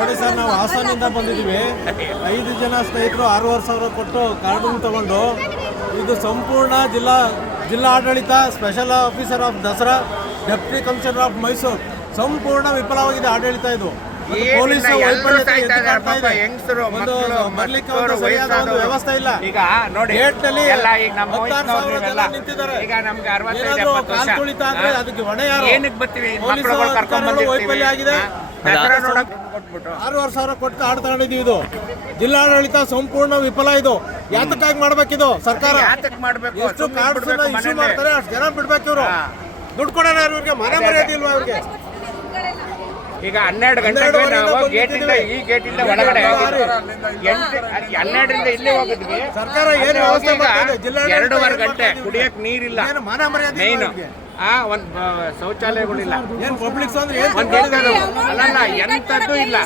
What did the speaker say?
ನೋಡಿ ಸರ್, ನಾವು ಹಾಸನಿಂದ ಬಂದಿದ್ದೀವಿ. 5 ಜನ ಸ್ನೇಹಿತರು 6,500 ಕೊಟ್ಟು ಕಾರ್ಡು ತಗೊಂಡು ಇದು ಸಂಪೂರ್ಣ ಜಿಲ್ಲಾ ಆಡಳಿತ, special officer of Dasara, deputy commissioner of Mysuru ಸಂಪೂರ್ಣ ವಿಫಲವಾಗಿದೆ ಆಡಳಿತ. ಇದು ಪೊಲೀಸ್ ವೈಫಲ್ಯತೆ ಬರ್ಲಿಕ್ಕೆ ಒಂದು ಸರಿಯಾದ ಒಂದು ವ್ಯವಸ್ಥೆ ಇಲ್ಲ. ಈಗ ನೋಡಿ ಗೇಟ್ನಲ್ಲಿ ಈಗ ನಮ್ಮ 16,000 ಜನ ನಿಂತಿದ್ದಾರೆ. ಈಗ ನಮ್ಗೆ ಏನಾದ್ರು ಕಾಲ್ ತುಳಿತ ಅಂದ್ರೆ ಅದಕ್ಕೆ ಹೊಣೆ ಯಾರು? ಏನಕ್ಕೆ ಬರ್ತೀವಿ? ಪೊಲೀಸ್ ಅಧಿಕಾರಿಗಳು ವೈಫಲ್ಯ ಆಗಿದೆ. 6,500 ಕೊಟ್ಟು ಆಡ್ ತಗೊಂಡಿದ್ದೀವಿ. ಇದು ಜಿಲ್ಲಾಡಳಿತ ಸಂಪೂರ್ಣ ವಿಫಲ. ಇದು ಯಾತಕ್ಕಾಗಿ ಮಾಡ್ಬೇಕಿದು ಸರ್ಕಾರ? ಎಷ್ಟು ಕಾರ್ಡ್ಸ್ ಇಶ್ಯೂ ಮಾಡ್ತಾರೆ ಅಷ್ಟು ಜನ ಬಿಡ್ಬೇಕು. ಇವರು ದುಡ್ಡು ಕೊಡೋಣ ಇವ್ರಿಗೆ, ಮನೆ ಮರ್ಯಾದೆ ಇಲ್ವಾ ಇವ್ರಿಗೆ? ಈಗ 12 ಗಂಟೆಗೆ ನಾವು ಗೇಟಿಂದ ಈ ಗೇಟಿಂದ ಒಳಗಡೆ 12ರಿಂದ ಇಲ್ಲಿ ಹೋಗಿದ್ವಿ. ಸರ್ಕಾರ ಏನು ವ್ಯವಸ್ಥೆ ಮಾಡ್ತಿದೆ? 2.5 ಗಂಟೆ ಕುಡಿಯಕ್ ನೀರಿಲ್ಲ, ಮನೆ ಮರ್ಯಾದೆ ಮೇನ್ ಒಂದ್ ಶೌಚಾಲಯಗಳಿಲ್ಲ, ಏನ್ ಪಬ್ಲಿಕ್ಸ್ ಅಂದ್ರೆ ಅಲ್ಲಲ್ಲ ಎಂತದ್ದು ಇಲ್ಲ.